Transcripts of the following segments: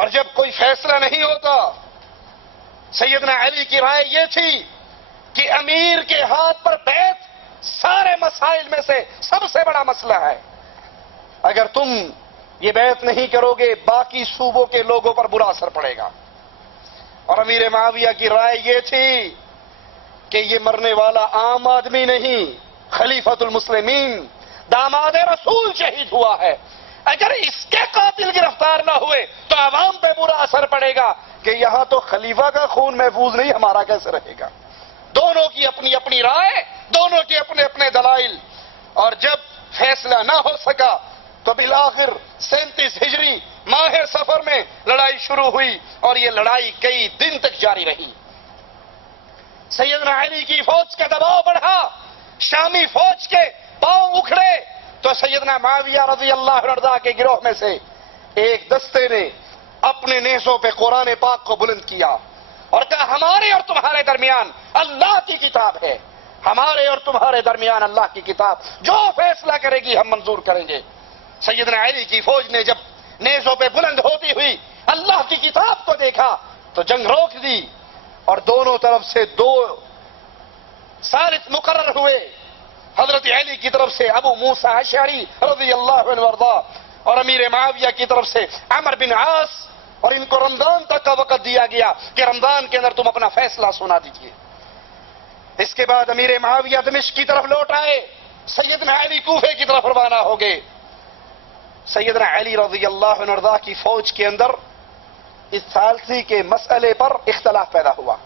اور جب کوئی فیصلہ نہیں ہوتا، سیدنا علی کی رائے یہ تھی کہ امیر کے ہاتھ پر بیعت سارے مسائل میں سے سب سے بڑا مسئلہ ہے، اگر تم یہ بیعت نہیں کرو گے باقی صوبوں کے لوگوں پر برا اثر پڑے گا۔ اور امیر معاویہ کی رائے یہ تھی کہ یہ مرنے والا عام آدمی نہیں، خلیفۃ المسلمین داماد رسول شہید ہوا ہے، اگر اس کے قاتل گرفتار نہ ہوئے تو عوام پہ برا اثر پڑے گا کہ یہاں تو خلیفہ کا خون محفوظ نہیں، ہمارا کیسے رہے گا۔ دونوں کی اپنی اپنی رائے، دونوں کے اپنے اپنے دلائل، اور جب فیصلہ نہ ہو سکا تو بالآخر 37 ہجری ماہ سفر میں لڑائی شروع ہوئی اور یہ لڑائی کئی دن تک جاری رہی۔ سیدنا علی کی فوج کا دباؤ بڑھا، شامی فوج کے پاؤں اکھڑے تو سیدنا معاویہ رضی اللہ عنہ کے گروہ میں سے ایک دستے نے اپنے نیزوں پہ قرآن پاک کو بلند کیا اور کہا ہمارے اور تمہارے درمیان اللہ کی کتاب ہے، ہمارے اور تمہارے درمیان اللہ کی کتاب، جو فیصلہ کرے گی ہم منظور کریں گے۔ سیدنا علی کی فوج نے جب نیزوں پہ بلند ہوتی ہوئی اللہ کی کتاب کو دیکھا تو جنگ روک دی، اور دونوں طرف سے 2 ثالث مقرر ہوئے، حضرت علی کی طرف سے ابو موسیٰ اشعری رضی اللہ عنہ وارضا، اور امیر معاویہ کی طرف سے عمر بن عاص، اور ان کو رمضان تک کا وقت دیا گیا کہ رمضان کے اندر تم اپنا فیصلہ سنا دیجئے۔ اس کے بعد امیر معاویہ دمشق کی طرف لوٹ آئے، سیدنا علی کوفے کی طرف روانہ ہو گئے۔ سیدنا علی رضی اللہ عنہ وارضا کی فوج کے اندر اس ثالثی کے مسئلے پر اختلاف پیدا ہوا۔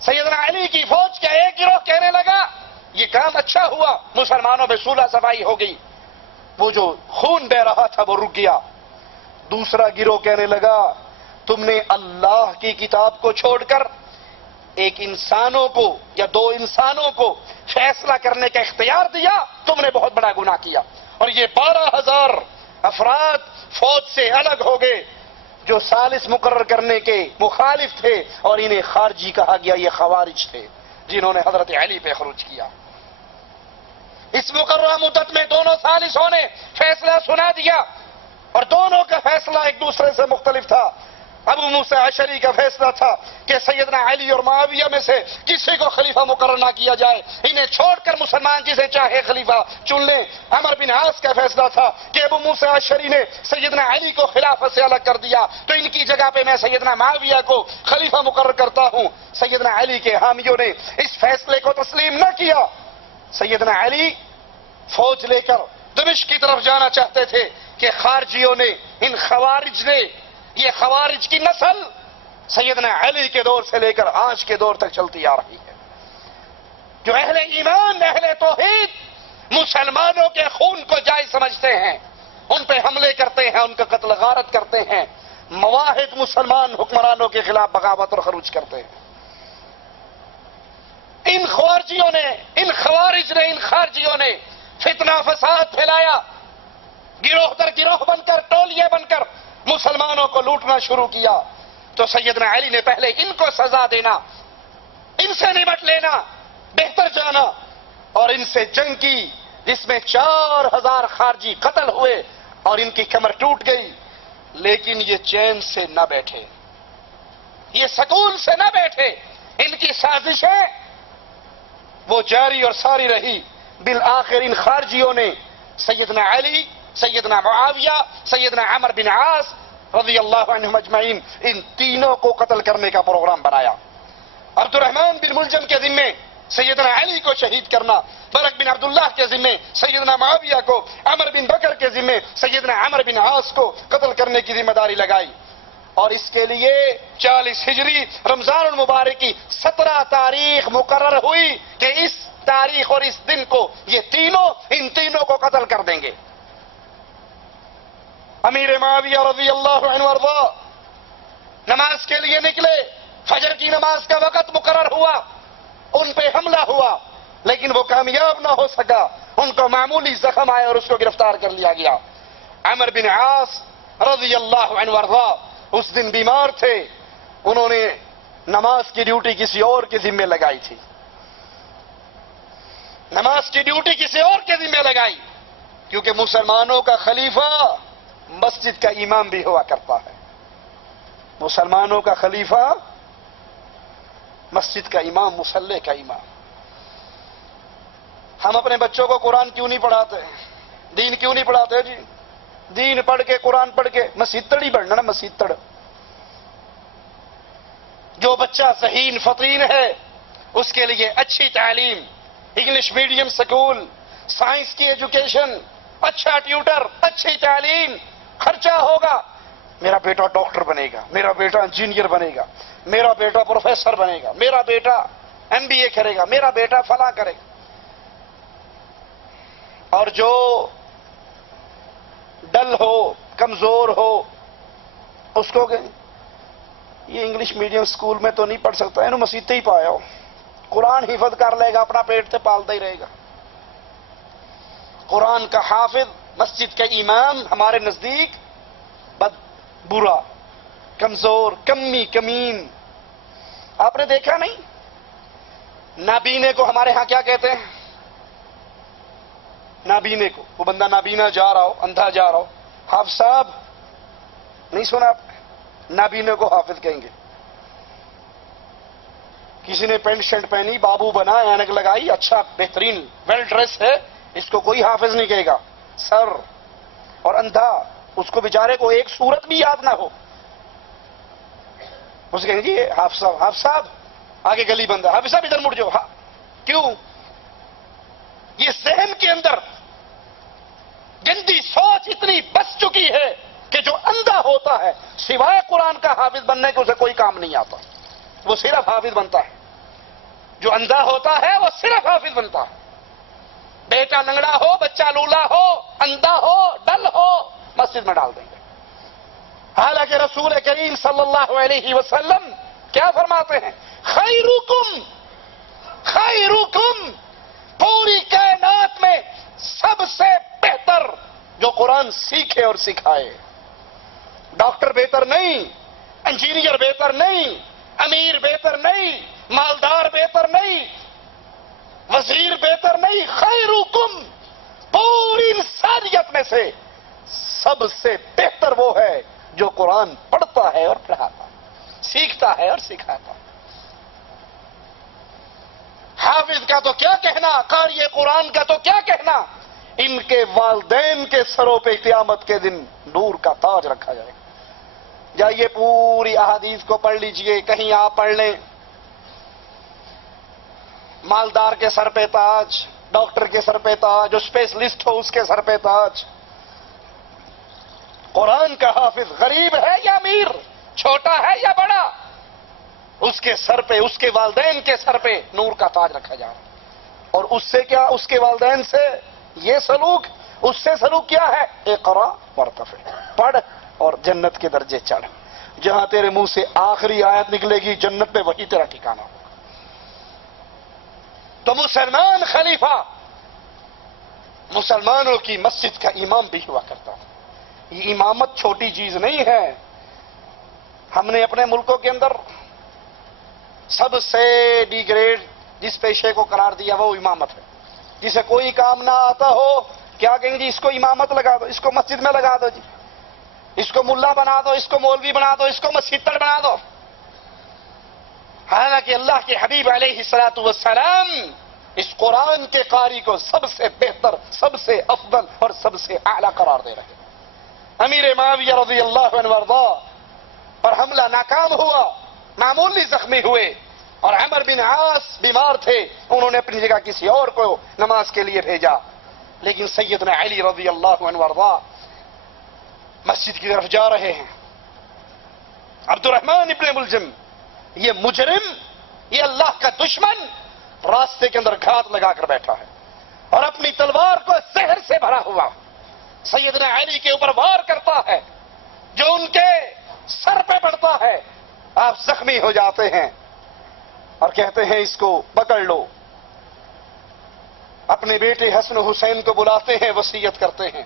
سیدنا علی کی فوج کا ایک گروہ کہنے لگا یہ کام اچھا ہوا، مسلمانوں میں صلح صفائی ہو گئی، وہ جو خون بہ رہا تھا وہ رک گیا۔ دوسرا گروہ کہنے لگا تم نے اللہ کی کتاب کو چھوڑ کر ایک انسانوں کو یا 2 انسانوں کو فیصلہ کرنے کا اختیار دیا، تم نے بہت بڑا گناہ کیا۔ اور یہ 12,000 افراد فوج سے الگ ہو گئے جو ثالث مقرر کرنے کے مخالف تھے، اور انہیں خارجی کہا گیا، یہ خوارج تھے جنہوں نے حضرت علی پہ خروج کیا۔ اس مقررہ مدت میں دونوں ثالثوں نے فیصلہ سنا دیا، اور دونوں کا فیصلہ ایک دوسرے سے مختلف تھا۔ ابو موسیٰ اشعری کا فیصلہ تھا کہ سیدنا علی اور معاویہ میں سے کسی کو خلیفہ مقرر نہ کیا جائے، انہیں چھوڑ کر مسلمان جسے چاہے خلیفہ چن لیں۔ عمر بن عاص کا فیصلہ تھا کہ ابو موسیٰ اشعری نے سیدنا علی کو خلافت سے الگ کر دیا تو ان کی جگہ پہ میں سیدنا معاویہ کو خلیفہ مقرر کرتا ہوں۔ سیدنا علی کے حامیوں نے اس فیصلے کو تسلیم نہ کیا۔ سیدنا علی فوج لے کر دمشق کی طرف جانا چاہتے تھے کہ خارجیوں نے، ان خوارج نے، یہ خوارج کی نسل سیدنا علی کے دور سے لے کر آج کے دور تک چلتی آ رہی ہے، جو اہل ایمان، اہل توحید مسلمانوں کے خون کو جائز سمجھتے ہیں، ان پہ حملے کرتے ہیں، ان کا قتل غارت کرتے ہیں، مواحد مسلمان حکمرانوں کے خلاف بغاوت اور خروج کرتے ہیں۔ ان خوارجیوں نے، ان خوارج نے، ان خارجیوں نے فتنہ فساد پھیلایا، گروہ در گروہ بن کر، ٹولیے بن کر مسلمانوں کو لوٹنا شروع کیا۔ تو سیدنا علی نے پہلے ان کو سزا دینا، ان سے نمٹ لینا، بہتر جانا، اور ان سے جنگ کی جس میں 4,000 خارجی قتل ہوئے اور ان کی کمر ٹوٹ گئی، لیکن یہ چین سے نہ بیٹھے، یہ سکون سے نہ بیٹھے، ان کی سازشیں وہ جاری اور ساری رہی۔ بالآخر ان خارجیوں نے سیدنا علی، سیدنا معاویہ، سیدنا عمر بن عاص رضی اللہ عنہم اجمعین، ان تینوں کو قتل کرنے کا پروگرام بنایا۔ عبد الرحمن بن ملجم کے ذمے سیدنا علی کو شہید کرنا، برق بن عبداللہ کے ذمے سیدنا معاویہ کو، عمر بن بکر کے ذمے سیدنا عمر بن عاص کو قتل کرنے کی ذمہ داری لگائی۔ اور اس کے لیے 40 ہجری رمضان المبارک کی 17 تاریخ مقرر ہوئی کہ اس تاریخ اور اس دن کو یہ تینوں، ان تینوں کو قتل کر دیں گے۔ امیر معاویہ رضی اللہ عنہ وارضا نماز کے لیے نکلے، فجر کی نماز کا وقت مقرر ہوا، ان پہ حملہ ہوا، لیکن وہ کامیاب نہ ہو سکا، ان کو معمولی زخم آئے اور اس کو گرفتار کر لیا گیا۔ عمر بن عاص رضی اللہ عنہ وارضا اس دن بیمار تھے، انہوں نے نماز کی ڈیوٹی کسی اور کے ذمہ لگائی تھی، نماز کی ڈیوٹی کسی اور کے ذمہ لگائی، کیونکہ مسلمانوں کا خلیفہ مسجد کا امام بھی ہوا کرتا ہے۔ مسلمانوں کا خلیفہ، مسجد کا امام، مصلی کا امام۔ ہم اپنے بچوں کو قرآن کیوں نہیں پڑھاتے؟ دین کیوں نہیں پڑھاتے جی؟ دین پڑھ کے، قرآن پڑھ کے مسجد تڑ ہی بڑھنا نا، مسجد تڑ۔ جو بچہ ذہین فطین ہے اس کے لیے اچھی تعلیم، انگلش میڈیم سکول، سائنس کی ایجوکیشن، اچھا ٹیوٹر، اچھی تعلیم، خرچہ ہوگا۔ میرا بیٹا ڈاکٹر بنے گا، میرا بیٹا انجینئر بنے گا، میرا بیٹا پروفیسر بنے گا، میرا بیٹا MBA کرے گا، میرا بیٹا فلاں کرے گا۔ اور جو ڈل ہو، کمزور ہو، اس کو کہ یہ انگلش میڈیم سکول میں تو نہیں پڑھ سکتا، انہوں مسیح ہی پایا ہو، قرآن حفظ کر لے گا، اپنا پیٹ سے پالتا ہی رہے گا۔ قرآن کا حافظ، مسجد کا امام ہمارے نزدیک برا، کمزور، کمی، کمین۔ آپ نے دیکھا نہیں نابینے کو ہمارے ہاں کیا کہتے ہیں؟ نابینے کو، وہ بندہ نابینا جا رہا ہو، اندھا جا رہا ہو، حافظ صاحب، نہیں سنا آپ نے؟ نابینے کو حافظ کہیں گے۔ کسی نے پینٹ شرٹ پہنی، بابو بنا، اینک لگائی، اچھا بہترین ویل ڈریس ہے، اس کو کوئی حافظ نہیں کہے گا۔ سر اور اندھا، اس کو بیچارے کو ایک سورت بھی یاد نہ ہو، اس کہیں گے حافظ صاحب، حافظ صاحب، آگے گلی بند ہے، حافظ صاحب ادھر مڑ جاؤ۔ کیوں؟ یہ ذہن کے اندر گندی سوچ اتنی بس چکی ہے کہ جو اندھا ہوتا ہے سوائے قرآن کا حافظ بننے کے اسے کوئی کام نہیں آتا، وہ صرف حافظ بنتا ہے۔ جو اندھا ہوتا ہے وہ صرف حافظ بنتا ہے۔ بیٹا لنگڑا ہو، بچہ لولا ہو، اندھا ہو، ڈل ہو، مسجد میں ڈال دیں گے۔ حالانکہ رسول کریم صلی اللہ علیہ وسلم کیا فرماتے ہیں؟ خیرکم، خیرکم، پوری کائنات میں سب سے بہتر جو قرآن سیکھے اور سکھائے۔ ڈاکٹر بہتر نہیں، انجینئر بہتر نہیں، امیر بہتر نہیں، مالدار بہتر نہیں، وزیر بہتر نہیں، خیرکم، پوری انسانیت میں سے سب سے بہتر وہ ہے جو قرآن پڑھتا ہے اور پڑھاتا ہے، سیکھتا ہے اور سکھاتا ہے۔ حافظ کا تو کیا کہنا، قاری قرآن کا تو کیا کہنا، ان کے والدین کے سروں پہ قیامت کے دن نور کا تاج رکھا جائے گا۔ جائیے پوری احادیث کو پڑھ لیجئے، کہیں آپ پڑھ لیں، مالدار کے سر پہ تاج، ڈاکٹر کے سر پہ تاج، جو اسپیشلسٹ ہو اس کے سر پہ تاج۔ قرآن کا حافظ غریب ہے یا امیر، چھوٹا ہے یا بڑا، اس کے سر پہ، اس کے والدین کے سر پہ نور کا تاج رکھا جا رہا ہے۔ اور اس سے کیا، اس کے والدین سے یہ سلوک، اس سے سلوک کیا ہے؟ اقرا وارتفع، پڑھ اور جنت کے درجے چڑھ، جہاں تیرے منہ سے آخری آیت نکلے گی جنت میں وہی تیرا ٹھکانہ ہوگا۔ تو مسلمان خلیفہ مسلمانوں کی مسجد کا امام بھی ہوا کرتا ہے۔ یہ امامت چھوٹی چیز نہیں ہے۔ ہم نے اپنے ملکوں کے اندر سب سے ڈی گریڈ جس پیشے کو قرار دیا وہ امامت ہے۔ جسے کوئی کام نہ آتا ہو، کیا کہیں گے جی، اس کو امامت لگا دو، اس کو مسجد میں لگا دو، جی اس کو ملا بنا دو، اس کو مولوی بنا دو، اس کو مسجد بنا دو۔ حالانکہ اللہ کے حبیب علیہ الصلوۃ والسلام اس قرآن کے قاری کو سب سے بہتر، سب سے افضل اور سب سے اعلیٰ قرار دے رہے ہیں۔ امیر معاویہ رضی اللہ عنہ وارضاہ پر حملہ ناکام ہوا، معمولی زخمی ہوئے، اور عمر بن عاص بیمار تھے، انہوں نے اپنی جگہ کسی اور کو نماز کے لیے بھیجا۔ لیکن سیدنا علی رضی اللہ عنہ وارضاہ مسجد کی طرف جا رہے ہیں۔ عبد الرحمن ابن ملجم، یہ مجرم، یہ اللہ کا دشمن، راستے کے اندر گھات لگا کر بیٹھا ہے اور اپنی تلوار کو زہر سے بھرا ہوا سیدنا علی کے اوپر وار کرتا ہے، جو ان کے سر پہ پڑتا ہے۔ آپ زخمی ہو جاتے ہیں اور کہتے ہیں اس کو پکڑ لو۔ اپنے بیٹے حسن حسین کو بلاتے ہیں، وصیت کرتے ہیں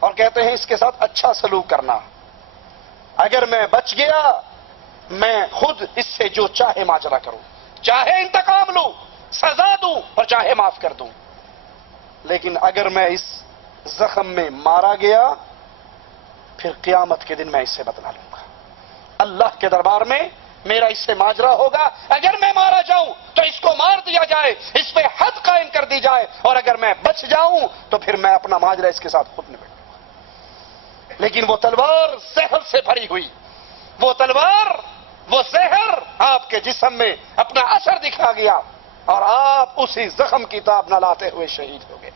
اور کہتے ہیں اس کے ساتھ اچھا سلوک کرنا، اگر میں بچ گیا میں خود اس سے جو چاہے ماجرا کروں، چاہے انتقام لوں، سزا دوں اور چاہے معاف کر دوں، لیکن اگر میں اس زخم میں مارا گیا پھر قیامت کے دن میں اس سے بدلہ لوں گا۔ اللہ کے دربار میں میرا اس سے ماجرا ہوگا. اگر میں مارا جاؤں تو اس کو مار دیا جائے, اس پہ حد قائم کر دی جائے, اور اگر میں بچ جاؤں تو پھر میں اپنا ماجرا اس کے ساتھ خود نمٹوں گا. لیکن وہ تلوار زہر سے بھری ہوئی, وہ تلوار, وہ زہر آپ کے جسم میں اپنا اثر دکھا گیا, اور آپ اسی زخم کی تاب نہ لاتے ہوئے شہید ہو گئے.